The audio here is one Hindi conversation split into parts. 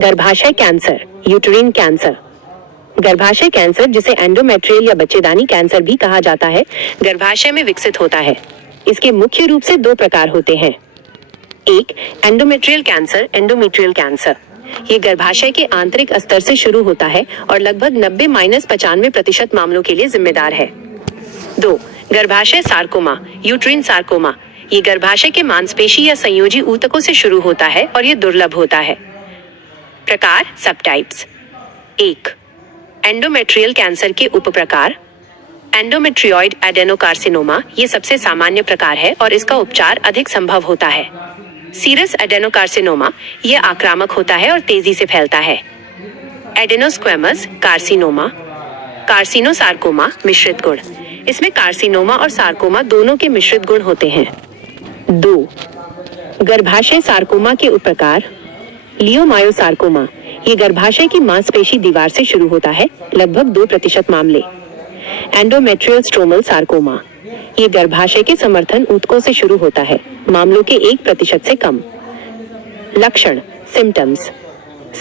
गर्भाशय कैंसर, यूट्रिन कैंसर। गर्भाशय कैंसर, जिसे एंडोमेट्रियल या बच्चेदानी कैंसर भी कहा जाता है, गर्भाशय में विकसित होता है। इसके मुख्य रूप से दो प्रकार होते हैं। एक, एंडोमेट्रियल कैंसर, एंडोमेट्रियल कैंसर। ये गर्भाशय के आंतरिक स्तर से शुरू होता है और लगभग 90-95% मामलों के लिए जिम्मेदार है। दो, गर्भाशय सार्कोमा, यूट्रिन सार्कोमा। ये गर्भाशय के मांसपेशी या संयोजी ऊतकों से शुरू होता है और ये दुर्लभ होता है। प्रकार, सबटाइप्स। एक, एंडोमेट्रियल कैंसर के उपप्रकार। एंडोमेट्रियोइड एडेनोकार्सिनोमा ये सबसे सामान्य प्रकार है और इसका उपचार अधिक संभव होता है। सीरस एडेनोकार्सिनोमा ये आक्रामक होता है और तेजी से फैलता है। एडेनोस्क्वेमस कार्सिनोमा, कार्सिनोसार्कोमा मिश्रित गुण। इसमें कार्सिनोमा और सार्कोमा दोनों के मिश्रित गुण होते हैं। दो, गर्भाशय सार्कोमा के उपप्रकार। लियोमायोसार्कोमा ये गर्भाशय की मांसपेशी दीवार से शुरू होता है, लगभग 2% मामले। एंडोमेट्रियल स्ट्रोमल सार्कोमा ये गर्भाशय के समर्थन ऊतकों से शुरू होता है, मामलों के 1% से कम। लक्षण, सिम्टम्स।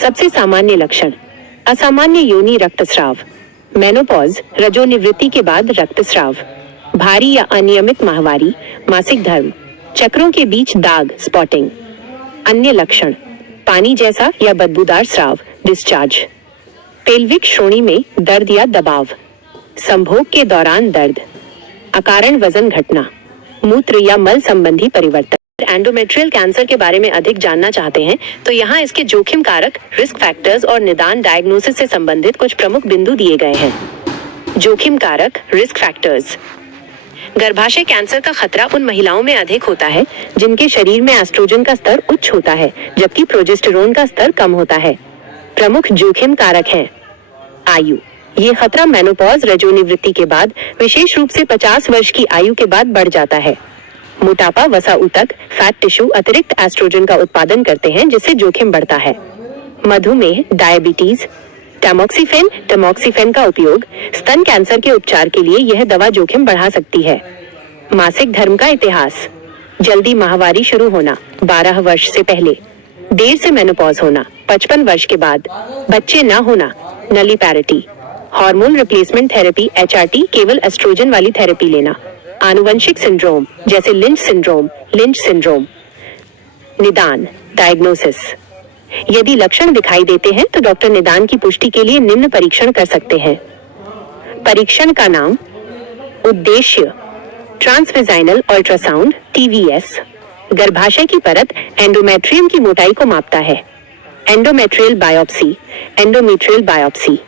सबसे सामान्य लक्षण, असामान्य योनि रक्तस्राव, मेनोपॉज रजोनिवृत्ति के बाद रक्तस्राव, भारी या अनियमित माहवारी, मासिक धर्म, चक्रों के बीच दाग स्पॉटिंग। अन्य लक्षण, पानी जैसा या बदबूदार स्राव डिस्चार्ज, पेल्विक श्रोणि में दर्द या दबाव, संभोग के दौरान दर्द, अकारण वजन घटना, मूत्र या मल संबंधी परिवर्तन। एंडोमेट्रियल कैंसर के बारे में अधिक जानना चाहते हैं तो यहाँ इसके जोखिम कारक, रिस्क फैक्टर्स और निदान डायग्नोसिस से संबंधित कुछ प्रमुख बिंदु दिए गए हैं। जोखिम कारक, रिस्क फैक्टर्स। गर्भाशय कैंसर का खतरा उन महिलाओं में अधिक होता है जिनके शरीर में एस्ट्रोजन का स्तर उच्च होता है, जबकि प्रोजेस्टेरोन का स्तर कम होता है। प्रमुख जोखिम कारक हैं। आयु, ये खतरा मेनोपॉज रजोनिवृत्ति के बाद, विशेष रूप से 50 वर्ष की आयु के बाद बढ़ जाता है। मोटापा, वसा ऊतक, फैट टिश्यू अतिरिक्त एस्ट्रोजन का उत्पादन करते हैं, जिससे जोखिम बढ़ता है। मधुमेह, डायबिटीज, टैमोक्सिफेन का उपयोग, स्तन कैंसर के उपचार के लिए यह दवा जोखिम बढ़ा सकती है। मासिक धर्म का इतिहास, जल्दी माहवारी शुरू होना 12 वर्ष से पहले, देर से मेनोपॉज होना 55 वर्ष के बाद, बच्चे न होना, नलीपैरिटी, हार्मोन रिप्लेसमेंट थेरेपी HRT, केवल एस्ट्रोजन वाली थेरेपी लेना, आनुवंशिक सिंड्रोम जैसे लिंच सिंड्रोम। निदान, डायग्नोसिस। यदि लक्षण दिखाई देते हैं तो डॉक्टर निदान की पुष्टि के लिए निम्न परीक्षण कर सकते हैं। परीक्षण का नाम, उद्देश्य, ट्रांसवेजाइनल अल्ट्रासाउंड TVS, गर्भाशय की परत एंडोमेट्रियम की मोटाई को मापता है। एंडोमेट्रियल बायोप्सी,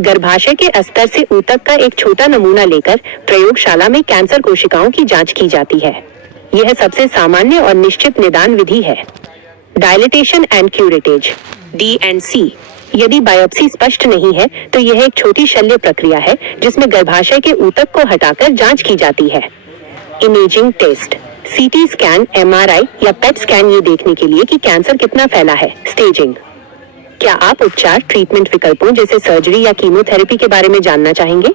गर्भाशय के अस्तर से ऊतक का एक छोटा नमूना लेकर प्रयोगशाला में कैंसर कोशिकाओं की जांच की जाती है। यह सबसे सामान्य और निश्चित निदान विधि है। डायलिटेशन एंड क्यूरेटेज D&C, यदि बायोप्सी स्पष्ट नहीं है तो यह एक छोटी शल्य प्रक्रिया है जिसमें गर्भाशय के ऊतक को हटाकर जांच की जाती है। Imaging test, CT scan, MRI या PET स्कैन, ये देखने के लिए कि कैंसर कितना फैला है। स्टेजिंग, क्या आप उपचार, ट्रीटमेंट विकल्पों जैसे सर्जरी या कीमोथेरेपी के बारे में जानना चाहेंगे?